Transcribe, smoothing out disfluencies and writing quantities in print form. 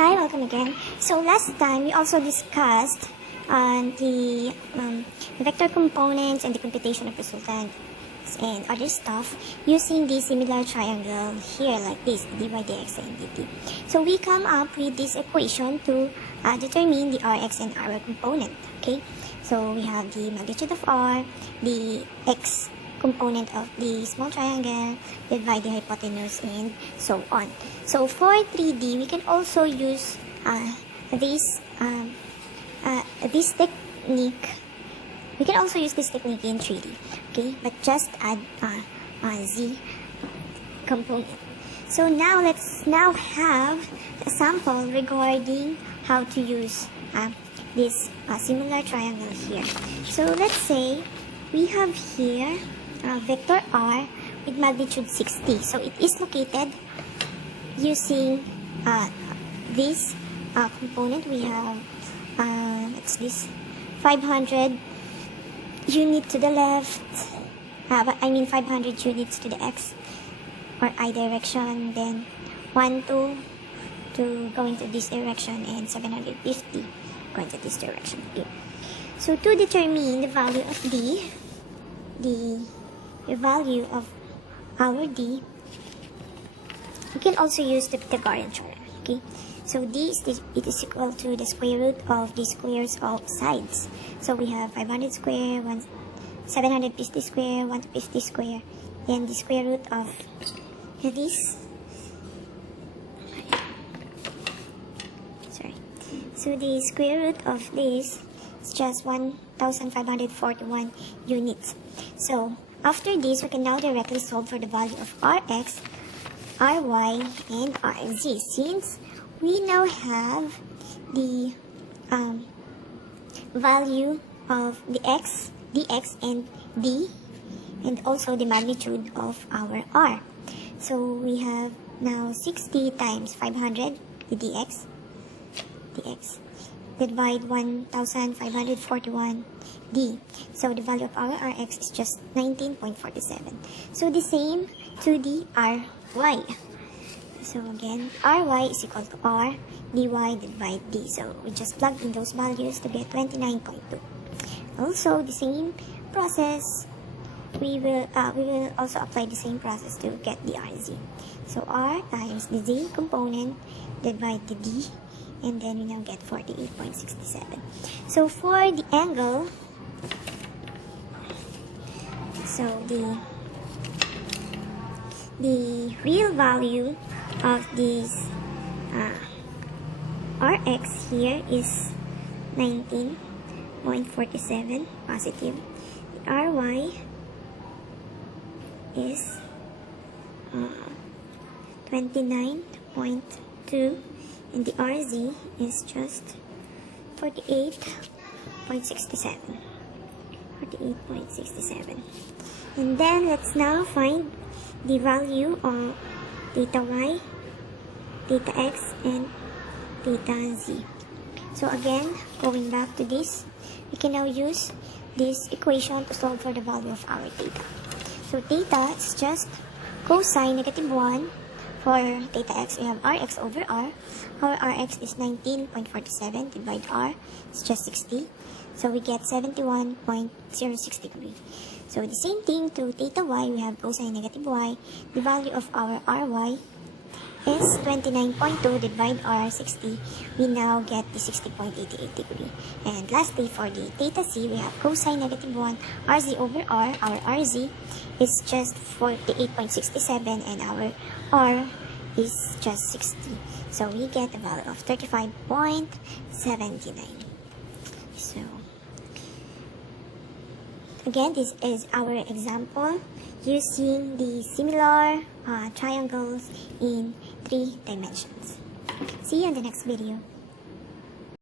Hi, welcome again. So last time we also discussed the vector components and the computation of resultants and other stuff using the similar triangle here like this, dy dx and dt. So we come up with this equation to determine the rx and ry component. Okay, so we have the magnitude of r, the x component of the small triangle, divide the hypotenuse, and so on. So for 3D, we can also use this technique. We can also use this technique in 3D, okay? But just add z component. So now let's have a sample regarding how to use this similar triangle here. So let's say we have here vector r with magnitude 60. So it is located using this component. We have what's this, 500 unit to the left, but I mean 500 units to the x or y direction, then 1 2 to going to this direction, and 750 going to this direction here. So to determine the value of the value of our d, we can also use the Pythagorean theorem. Okay, so it is equal to the square root of the squares of sides. So we have 500 square, 750 square, 150 square, and the square root of this. So the square root of this is just 1,541 units. So after this, we can now directly solve for the value of rx, ry, and rz, since we now have the value of the x, dx, and d, and also the magnitude of our r. So we have now 60 times 500, the dx, divide 1,541 d. So the value of our rx is just 19.47. So the same to the ry. So again, ry is equal to r dy divide d. So we just plug in those values to get 29.2. Also the same process, we will also apply the same process to get the rz. So r times the z component divide the d, and then we now get 48.67. So for the angle, so the real value of this rx here is 19.47 positive. The ry is 29.2, and the rz is just 48.67. And then let's now find the value of theta y, theta x, and theta z. So again, going back to this, we can now use this equation to solve for the value of our theta. So theta is just cosine -1. For theta x, we have rx over r. Our rx is 19.47, divide r, it's just 60. So we get 71.06 degree. So the same thing to theta y, we have cosine -y. The value of our ry is 29.2, divide r, 60. We now get the 60.88 degree. And lastly, for the theta c, we have cosine -1, rz over r. Our rz is just 48.67, and our r is just 60. So we get a value of 35.79. So again, this is our example using the similar triangles in 3 dimensions. See you in the next video.